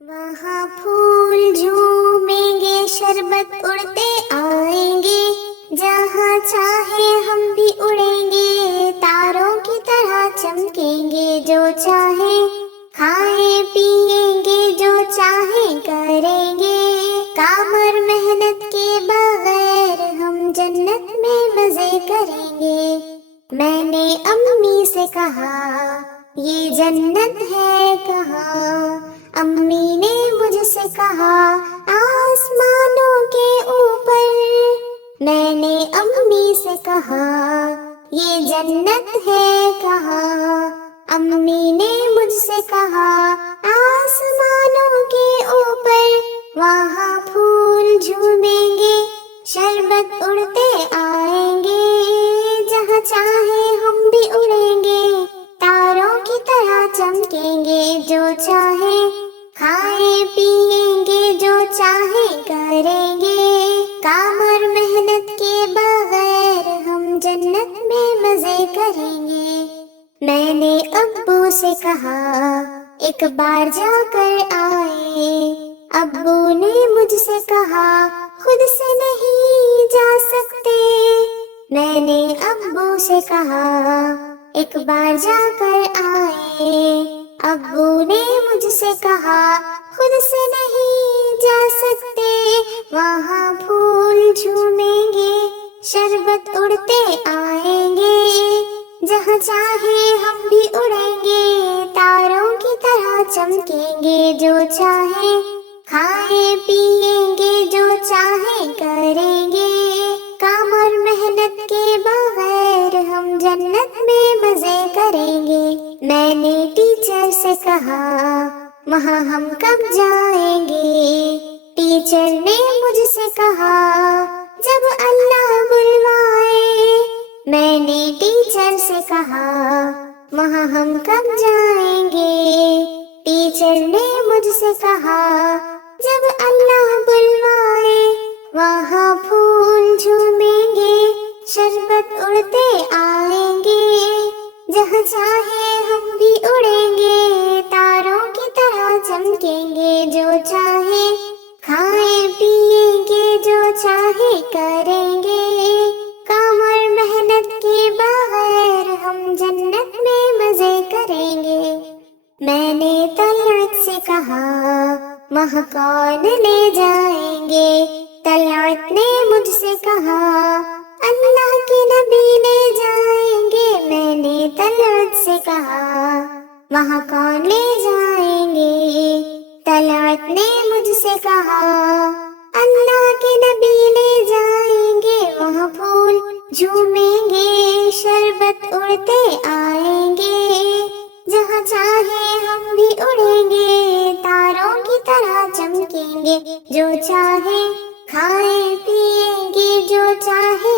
वहाँ फूल झूमेंगे, शरबत उड़ते आएंगे, जहाँ चाहे हम भी उड़ेंगे, तारों की तरह चमकेंगे। जो चाहे खाए पिएंगे, जो चाहे करेंगे, काम और मेहनत के बगैर हम जन्नत में मजे करेंगे। मैंने अम्मी से कहा, ये जन्नत है कहाँ? अम्मी ने मुझसे कहा, आसमानों के ऊपर। मैंने अम्मी से कहा, ये जन्नत है कहाँ? अम्मी ने मुझसे कहा, आसमानों के ऊपर। वहाँ फूल झूमेंगे, शरबत उड़ते आएंगे, जहाँ चाहे हम भी उड़ेंगे, तारों की तरह चमकेंगे। जो चाहे खाए पिएंगे, जो चाहे करेंगे, काम और मेहनत के बगैर हम जन्नत में मजे करेंगे। मैंने अब्बू से कहा, एक बार जाकर आए। अब्बू ने मुझसे कहा, खुद से नहीं जा सकते। मैंने अब्बू से कहा, एक बार जाकर आए। अब्बू ने मुझसे कहा, खुद से नहीं जा सकते। वहाँ फूल झूमेंगे, शरबत उड़ते आएंगे, जहाँ चाहे हम भी उड़ेंगे, तारों की तरह चमकेंगे। जो चाहे खाए पिएंगे, जो चाहे करेंगे, काम और मेहनत के बगैर हम जन्नत में मजे करेंगे। मैंने टीचर से कहा, वहाँ हम कब जाएंगे? टीचर ने मुझसे कहा, जब अल्लाह बुलवाए। मैंने टीचर से कहा, वहाँ हम कब जाएंगे? टीचर ने मुझसे कहा, जब अल्लाह बुलवाए। वहाँ फूल झूमेंगे, शरबत उड़ते आएंगे, जहाँ चाहे हम भी उड़ेंगे, तारों की तरह चमकेंगे। जो चाहे खाए पिएंगे, जो चाहे करेंगे, काम और मेहनत के बगैर हम जन्नत में मजे करेंगे। मैंने तलअत से कहा, वहाँ कौन ले जाएंगे? तलअत ने मुझसे कहा, अल्लाह के नबी ले जाएंगे। मैंने तलअत से कहा, वहाँ कौन ले जाएंगे? तलअत ने मुझसे कहा, अल्लाह के नबी ले जाएंगे। वहाँ फूल झूमेंगे, शरबत उड़ते आएंगे, जहाँ चाहे हम भी उड़ेंगे, तारों की तरह चमकेंगे। जो चाहे खाए पिएंगे, जो चाहे